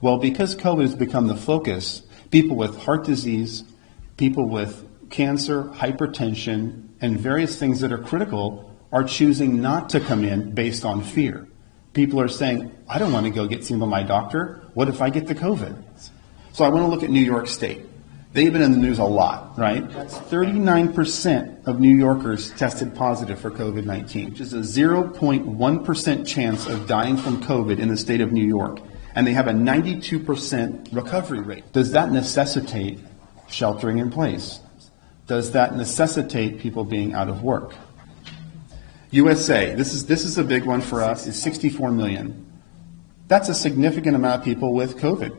Well, because COVID has become the focus, people with heart disease, people with cancer, hypertension, and various things that are critical are choosing not to come in based on fear. People are saying, I don't want to go get seen by my doctor. What if I get the COVID? So I want to look at New York State. They've been in the news a lot, right? 39% of New Yorkers tested positive for COVID-19, which is a 0.1% chance of dying from COVID in the state of New York. And they have a 92% recovery rate. Does that necessitate sheltering in place? Does that necessitate people being out of work? USA, this is a big one for us, is 64 million. That's a significant amount of people with COVID.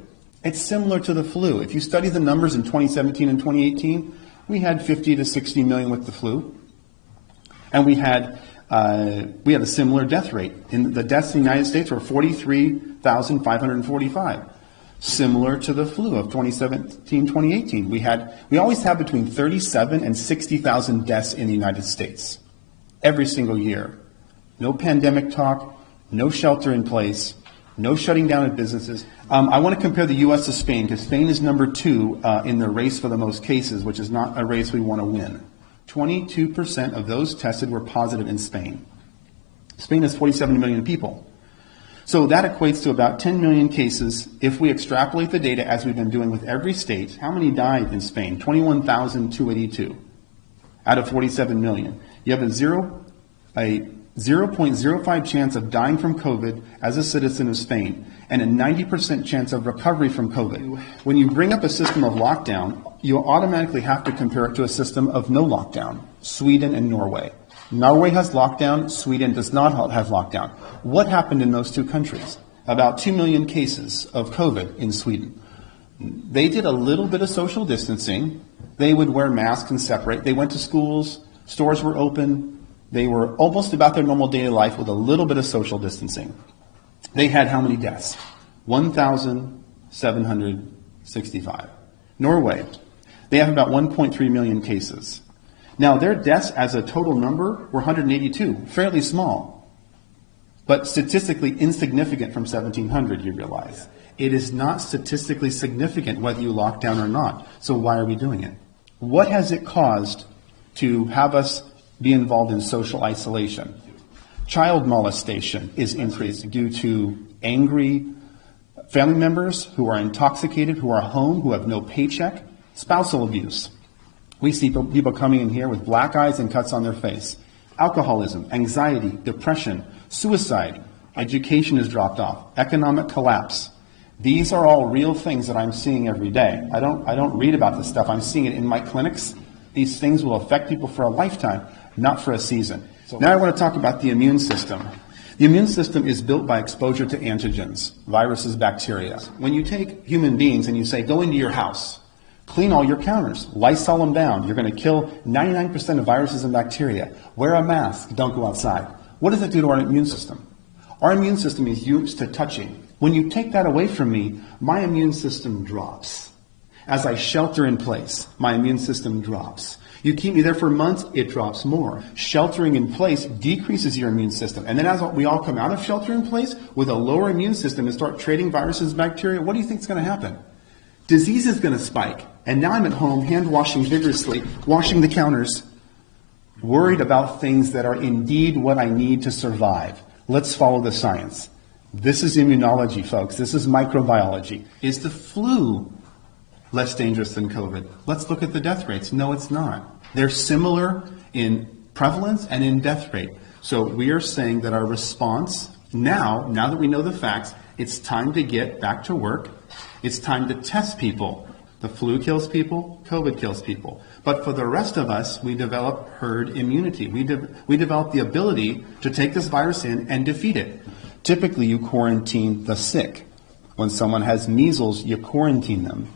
It's similar to the flu. If you study the numbers in 2017 and 2018, we had 50 to 60 million with the flu. And we had a similar death rate. The deaths in the United States were 43,545. Similar to the flu of 2017, 2018. We always have between 37 and 60,000 deaths in the United States every single year. No pandemic talk, no shelter in place, no shutting down of businesses. I want to compare the U.S. to Spain because Spain is number 2 in the race for the most cases, which is not a race we want to win. 22% of those tested were positive in Spain. Spain has 47 million people. So that equates to about 10 million cases. If we extrapolate the data as we've been doing with every state, how many died in Spain? 21,282 out of 47 million. You have a 0.05 chance of dying from COVID as a citizen of Spain and a 90% chance of recovery from COVID. When you bring up a system of lockdown, you automatically have to compare it to a system of no lockdown, Sweden and Norway. Norway has lockdown, Sweden does not have lockdown. What happened in those two countries? About 2 million cases of COVID in Sweden. They did a little bit of social distancing. They would wear masks and separate. They went to schools, stores were open. They were almost about their normal daily life with a little bit of social distancing. They had how many deaths? 1,765. Norway, they have about 1.3 million cases. Now, their deaths as a total number were 182, fairly small, but statistically insignificant from 1,700, you realize. It is not statistically significant whether you lock down or not. So why are we doing it? What has it caused to have us be involved in social isolation? Child molestation is increasing due to angry family members who are intoxicated, who are home, who have no paycheck. Spousal abuse. We see people coming in here with black eyes and cuts on their face. Alcoholism, anxiety, depression, suicide, education has dropped off, economic collapse. These are all real things that I'm seeing every day. I don't read about this stuff. I'm seeing it in my clinics. These things will affect people for a lifetime, not for a season. Now I want to talk about the immune system. The immune system is built by exposure to antigens, viruses, bacteria. When you take human beings and you say, go into your house, clean all your counters, Lysol them down, you're going to kill 99% of viruses and bacteria. Wear a mask, don't go outside. What does it do to our immune system? Our immune system is used to touching. When you take that away from me, my immune system drops. As I shelter in place, my immune system drops. You keep me there for months, it drops more. Sheltering in place decreases your immune system. And then as we all come out of shelter in place with a lower immune system and start trading viruses and bacteria, what do you think is going to happen? Disease is going to spike. And now I'm at home, hand washing vigorously, washing the counters, worried about things that are indeed what I need to survive. Let's follow the science. This is immunology, folks. This is microbiology. Is the flu less dangerous than COVID? Let's look at the death rates. No, it's not. They're similar in prevalence and in death rate. So we are saying that our response now that we know the facts, it's time to get back to work. It's time to test people. The flu kills people, COVID kills people. But for the rest of us, we develop herd immunity. We develop the ability to take this virus in and defeat it. Typically, you quarantine the sick. When someone has measles, you quarantine them.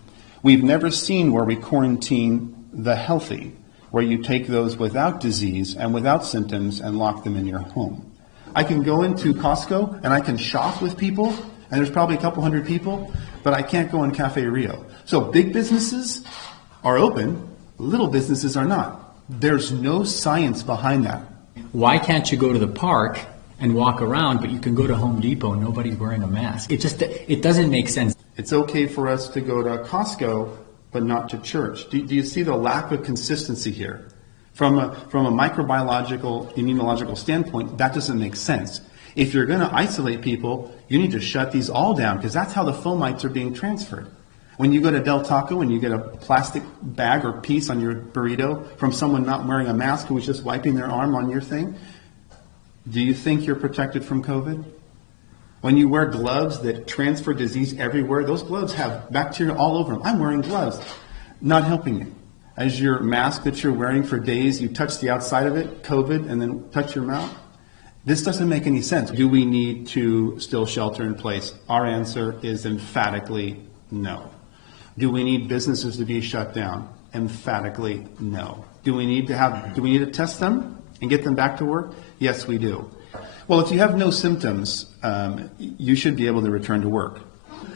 We've never seen where we quarantine the healthy, where you take those without disease and without symptoms and lock them in your home. I can go into Costco and I can shop with people, and there's probably a couple hundred people, but I can't go in Cafe Rio. So big businesses are open, little businesses are not. There's no science behind that. Why can't you go to the park and walk around, but you can go to Home Depot and nobody's wearing a mask. It doesn't make sense. It's okay for us to go to Costco, but not to church. Do you see the lack of consistency here? From a microbiological, immunological standpoint, that doesn't make sense. If you're going to isolate people, you need to shut these all down, because that's how the fomites are being transferred. When you go to Del Taco and you get a plastic bag or piece on your burrito from someone not wearing a mask who was just wiping their arm on your thing, do you think you're protected from COVID? When you wear gloves that transfer disease everywhere, those gloves have bacteria all over them. I'm wearing gloves. Not helping you. As your mask that you're wearing for days, you touch the outside of it, COVID, and then touch your mouth. This doesn't make any sense. Do we need to still shelter in place? Our answer is emphatically no. Do we need businesses to be shut down? Emphatically no. Do we need to test them and get them back to work? Yes, we do. Well, if you have no symptoms, you should be able to return to work.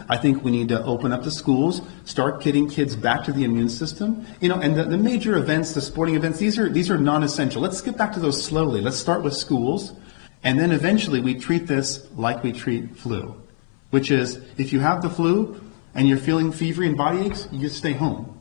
I think we need to open up the schools, start getting kids back to the immune system. And the major events, the sporting events, these are non-essential. Let's get back to those slowly. Let's start with schools, and then eventually we treat this like we treat flu, which is if you have the flu and you're feeling fever and body aches, you just stay home.